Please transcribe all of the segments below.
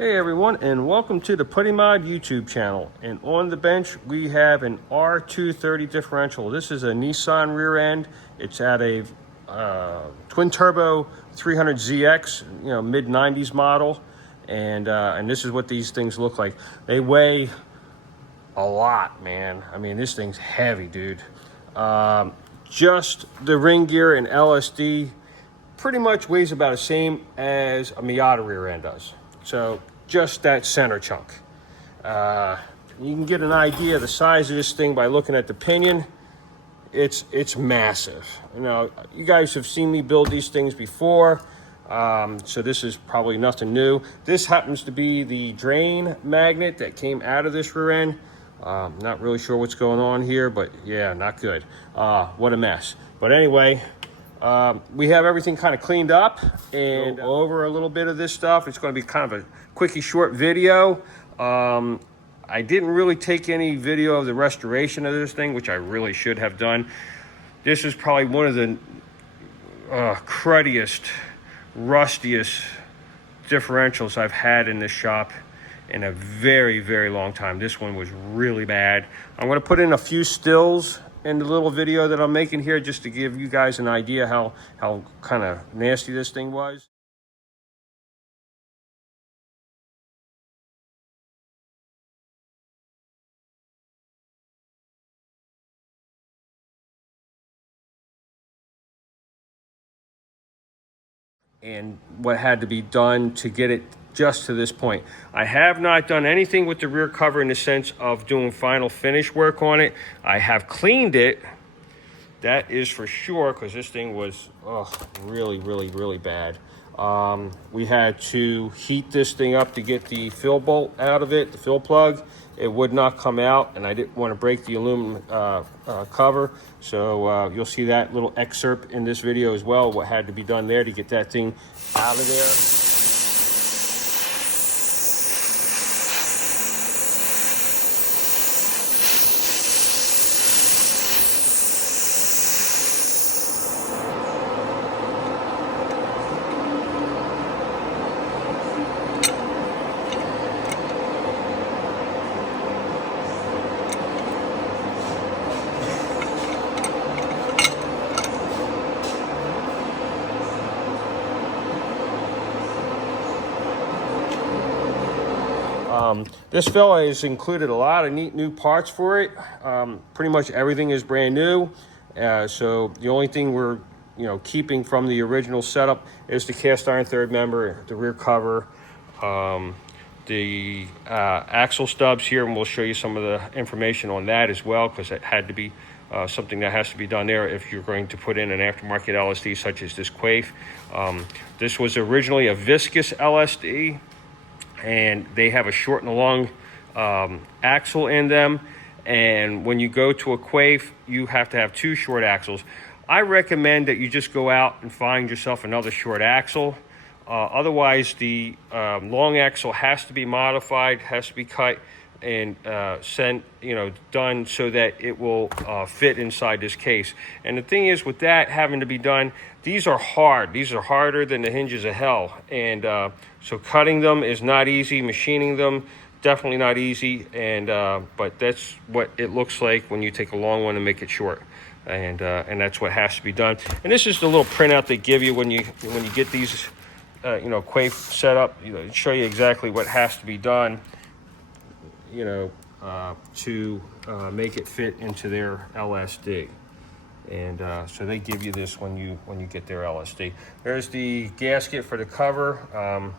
Hey everyone, and welcome to the Putty Mod YouTube channel. And on the bench we have an R230 differential. This is a Nissan rear end. It's at a twin turbo 300ZX, mid 90s model. And this is what these things look like. They weigh a lot, man. I mean, this thing's heavy, dude. Just the ring gear and LSD pretty much weighs about the same as a Miata rear end does. So just that center chunk. You can get an idea of the size of this thing by looking at the pinion. It's massive. You guys have seen me build these things before, so this is probably nothing new. This happens to be the drain magnet that came out of this rear end. Not really sure what's going on here, but yeah, not good. What a mess. But anyway, we have everything kind of cleaned up and go over a little bit of this stuff. It's going to be kind of a quickie short video. I didn't really take any video of the restoration of this thing, which I really should have done. This is probably one of the cruddiest, rustiest differentials I've had in this shop in a very, very long time. This one was really bad. I'm going to put in a few stills in the little video that I'm making here just to give you guys an idea how kind of nasty this thing was. And what had to be done to get it just to this point. I have not done anything with the rear cover in the sense of doing final finish work on it. I have cleaned it, that is for sure, because this thing was really, really, really bad. We had to heat this thing up to get the fill bolt out of it, the fill plug. It would not come out, and I didn't want to break the aluminum cover. So you'll see that little excerpt in this video as well, what had to be done there to get that thing out of there. This fella has included a lot of neat new parts for it. Pretty much everything is brand new. So the only thing we're keeping from the original setup is the cast iron third member, the rear cover, the axle stubs here, and we'll show you some of the information on that as well, because it had to be something that has to be done there if you're going to put in an aftermarket LSD such as this Quaife. This was originally a viscous LSD, and they have a short and a long axle in them. And when you go to a Quaife, you have to have two short axles. I recommend that you just go out and find yourself another short axle. Otherwise, the long axle has to be modified, has to be cut and done so that it will fit inside this case. And the thing is, with that having to be done, these are hard. These are harder than the hinges of hell. And so cutting them is not easy. Machining them, definitely not easy. And but that's what it looks like when you take a long one and make it short. And that's what has to be done. And this is the little printout they give you when you get these Quaife set up. Show you exactly what has to be done to make it fit into their LSD. And so they give you this when you get their LSD. There's the gasket for the cover.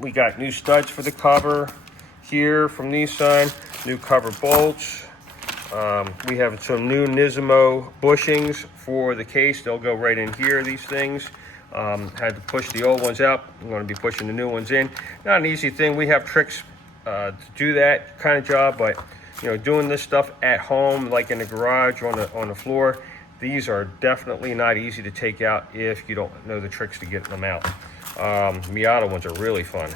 We got new studs for the cover here from Nissan, new cover bolts. We have some new Nismo bushings for the case. They'll go right in here, these things. Had to push the old ones out. I'm going to be pushing the new ones in. Not an easy thing. We have tricks to do that kind of job, but doing this stuff at home, like in the garage on the floor, these are definitely not easy to take out if you don't know the tricks to get them out. Miata ones are really fun.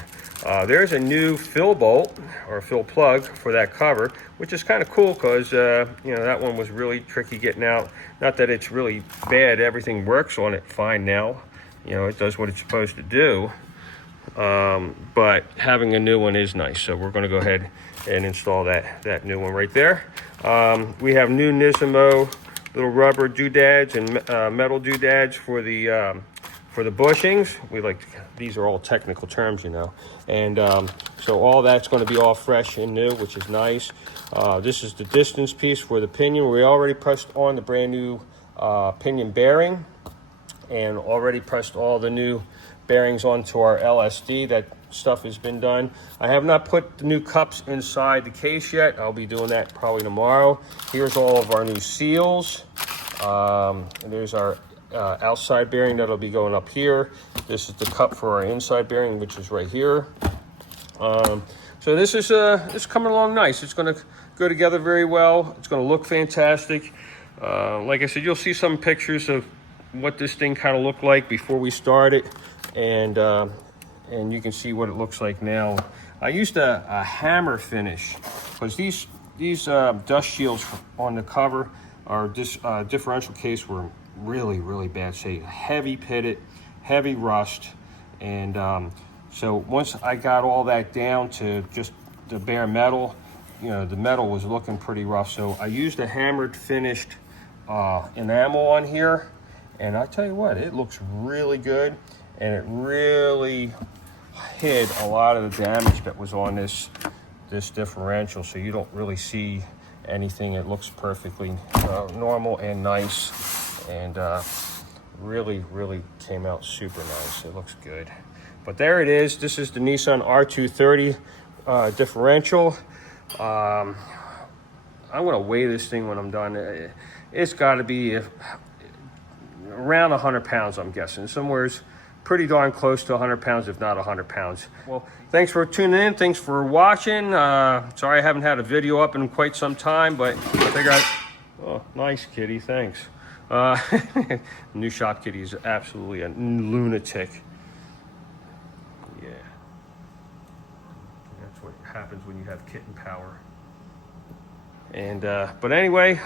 There's a new fill bolt or fill plug for that cover, which is kind of cool because that one was really tricky getting out. Not that it's really bad. Everything works on it fine now. It does what it's supposed to do. but having a new one is nice. So we're going to go ahead and install that new one right there. We have new Nissan little rubber doodads and metal doodads for the bushings. These are all technical terms, you know. And so all that's going to be all fresh and new, which is nice. This is the distance piece for the pinion. We already pressed on the brand new pinion bearing, and already pressed all the new bearings onto our LSD. That stuff has been done. I have not put the new cups inside the case yet. I'll be doing that probably tomorrow. Here's all of our new seals. And there's our outside bearing that'll be going up here. This is the cup for our inside bearing, which is right here. So this is it's coming along nice. It's going to go together very well. It's going to look fantastic. Like I said, you'll see some pictures of what this thing kind of looked like before we started, and you can see what it looks like now. I used a hammer finish because these dust shields on the cover, our differential case, were really bad shape, heavy pitted, heavy rust, and so once I got all that down to just the bare metal, you know, the metal was looking pretty rough. So I used a hammered finished enamel on here, and I tell you what, it looks really good, and it really hid a lot of the damage that was on this differential, so you don't really see anything. It looks perfectly normal and nice, and really came out super nice. It looks good. But there it is. This is the Nissan R230 differential. I'm gonna weigh this thing when I'm done. It's got to be around 100 pounds, I'm guessing. Somewhere's pretty darn close to 100 pounds, if not 100 pounds. Well, thanks for tuning in. Thanks for watching. Sorry I haven't had a video up in quite some time, but I figured oh, nice kitty, thanks. New shop kitty is absolutely a lunatic. Yeah. That's what happens when you have kitten power. And, but anyway,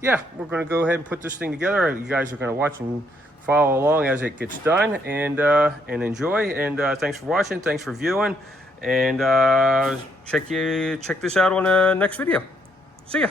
yeah, we're going to go ahead and put this thing together. You guys are going to watch and follow along as it gets done, and enjoy. And thanks for watching. Thanks for viewing. And check this out on the next video. See ya.